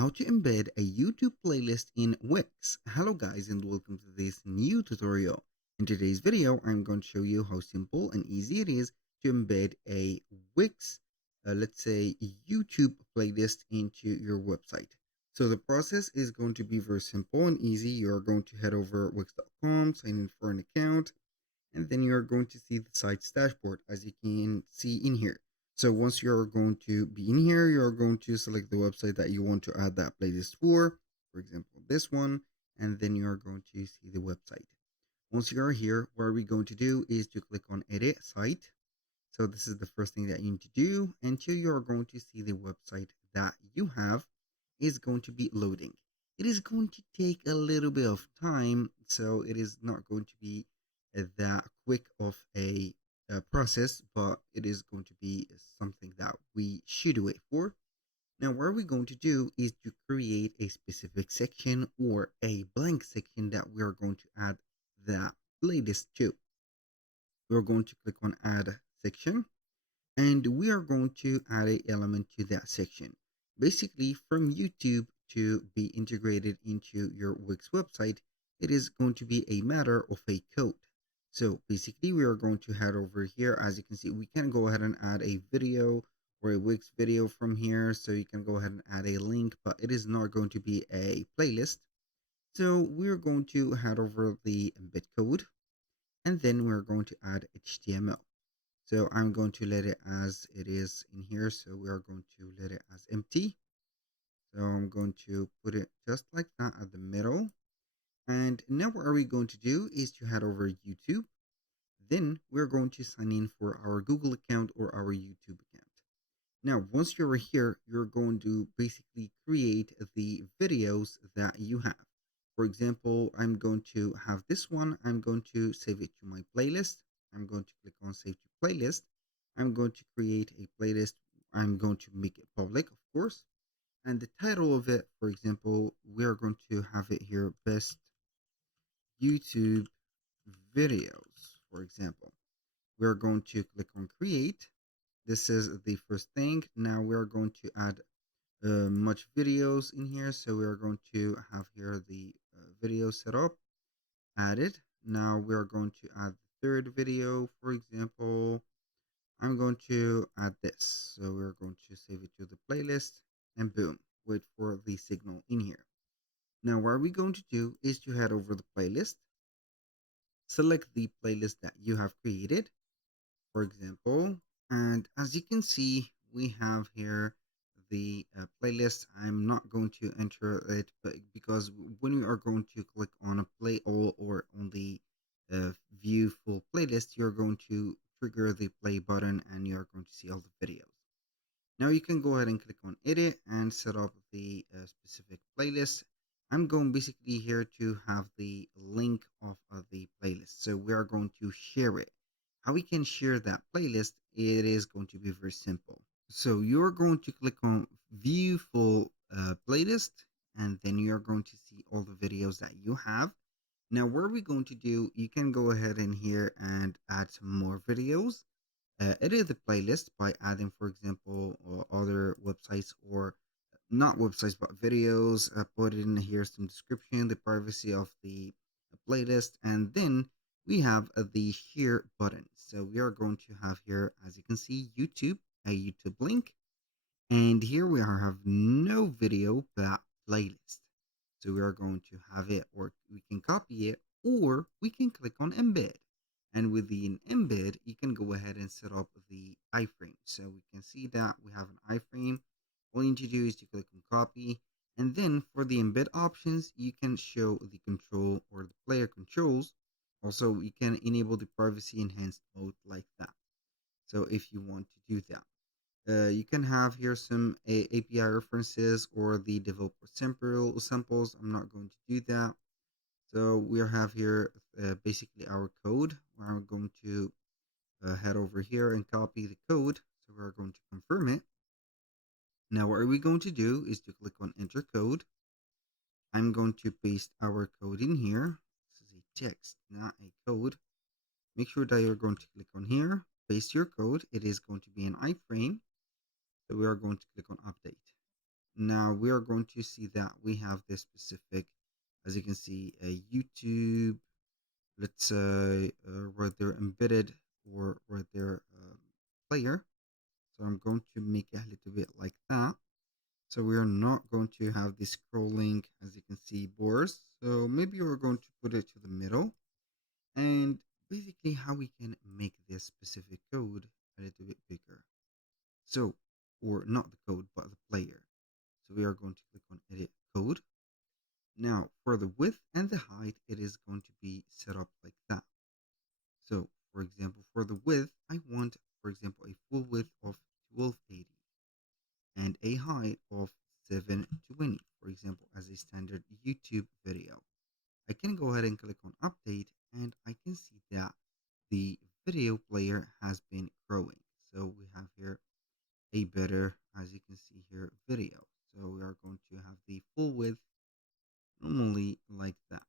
how to embed a YouTube playlist in Wix. Hello guys and welcome to this new tutorial. In today's video, I'm going to show you how simple and easy it is to embed a Wix, let's say YouTube playlist into your website. So the process is going to be very simple and easy. You're going to head over wix.com, sign in for an account, and then you're going to see the site's dashboard as you can see in here. So once you're going to be in here, you're going to select the website that you want to add that playlist for example, this one, and then you're going to see the website. Once you're here, what we're going to do is to click on edit site. So this is the first thing that you need to do until you're going to see the website that you have is going to be loading. It is going to take a little bit of time, so it is not going to be that quick of a process, but it is going to be something that we should wait for. Now, what we're going to do is to create a specific section or a blank section that we are going to add the playlist to. We're going to click on add section, and we are going to add an element to that section. Basically, from YouTube to be integrated into your Wix website, it is going to be a matter of a code. So basically, we are going to head over here. As you can see, we can go ahead and add a video or a Wix video from here. So you can go ahead and add a link, but it is not going to be a playlist. So we're going to head over the embed code, and then we're going to add HTML. So I'm going to let it as it is in here. So we are going to let it as empty. So I'm going to put it just like that at the middle. And now what are we going to do is to head over YouTube. Then we're going to sign in for our Google account or our YouTube account. Now, once you're here, you're going to basically create the videos that you have. For example, I'm going to have this one. I'm going to save it to my playlist. I'm going to click on save to playlist. I'm going to create a playlist. I'm going to make it public, of course. And the title of it, for example, we are going to have it here, best YouTube videos, for example. We're going to click on create. This is the first thing. Now we're going to add much videos in here. So we're going to have here the video set up, added. Now we're going to add the third video, for example. I'm going to add this. So we're going to save it to the playlist and boom, wait for the signal in here. Now what we're going to do is to head over the playlist, select the playlist that you have created, for example, and as you can see, we have here the playlist. I'm not going to enter it, but because when you are going to click on a play all or on the view full playlist, you're going to trigger the play button and you're going to see all the videos. Now you can go ahead and click on edit and set up the specific playlist. I'm going basically here to have the link of the playlist. So we are going to share it. How we can share that playlist, it is going to be very simple. So you're going to click on view full playlist, and then you're going to see all the videos that you have. Now what are we going to do? You can go ahead in here and add some more videos. Edit the playlist by adding, for example, other websites or not websites, but videos. Put in here some description, the privacy of the playlist, and then we have the share button. So we are going to have here, as you can see, YouTube, a YouTube link, and here we are have no video but playlist. So we are going to have it, or we can copy it, or we can click on embed. And within embed, you can go ahead and set up the iframe. So we can see that we have an iframe. All you need to do is to click on copy. And then for the embed options, you can show the control or the player controls. Also, you can enable the privacy enhanced mode like that. So if you want to do that. You can have here some API references or the developer samples. I'm not going to do that. So we have here basically our code. We're going to head over here and copy the code. So we're going to confirm it. Now what are we going to do is to click on enter code. I'm going to paste our code in here. This is a text, not a code. Make sure that you're going to click on here, paste your code. It is going to be an iframe. So we are going to click on update. Now we are going to see that we have this specific, as you can see, a YouTube, let's say, right there embedded or right there player. So I'm going to make it a little bit like that. So we are not going to have this scrolling, as you can see, bars. So maybe we're going to put it to the middle. And basically how we can make this specific code a little bit bigger. So, or not the code, but the player. So we are going to click on edit code. Now for the width and the height, it is going to be set up like that. So for example, for the width, I want, for example, a full width of 1280 and a height of 720, for example, as a standard YouTube video. I can go ahead and click on update and I can see that the video player has been growing. So we have here a better, as you can see here, video. So we are going to have the full width normally like that.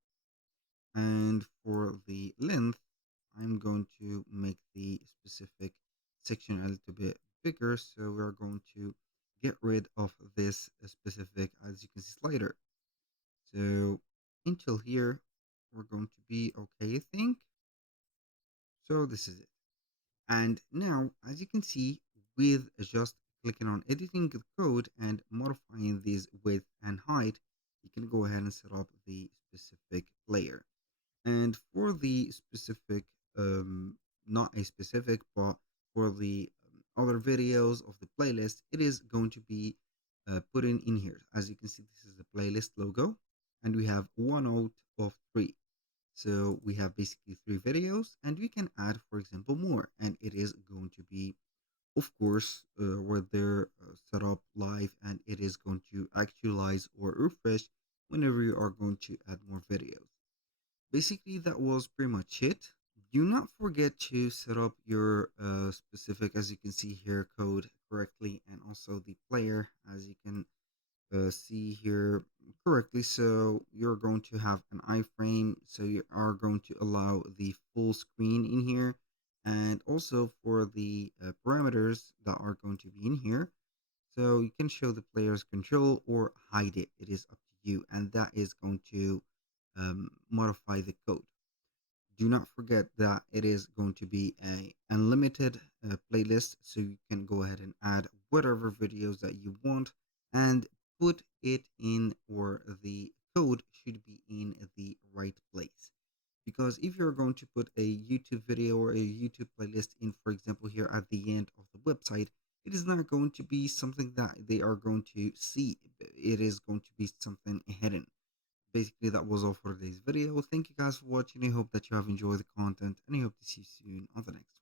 And for the length, I'm going to make the specific section a little bit bigger. So we're going to get rid of this specific, as you can see, slider. So until here, we're going to be okay, I think. So this is it. And now, as you can see, with just clicking on editing the code and modifying these width and height, you can go ahead and set up the specific layer. And for the specific, not a specific, but for the other videos of the playlist, it is going to be put in here. As you can see, this is the playlist logo, and we have one out of three. So we have basically three videos, and we can add, for example, more, and it is going to be, of course, where they're set up live, and it is going to actualize or refresh whenever you are going to add more videos. Basically, that was pretty much it. Do not forget to set up your specific, as you can see here, code correctly, and also the player, as you can see here correctly. So you're going to have an iframe, so you are going to allow the full screen in here, and also for the parameters that are going to be in here, so you can show the player's control or hide it. It is up to you, and that is going to modify the code. Do not forget that it is going to be a unlimited playlist, so you can go ahead and add whatever videos that you want and put it in, or the code should be in the right place. Because if you're going to put a YouTube video or a YouTube playlist in, for example, here at the end of the website, it is not going to be something that they are going to see. It is going to be something hidden. Basically, that was all for today's video. Thank you guys for watching. I hope that you have enjoyed the content, and I hope to see you soon on the next one.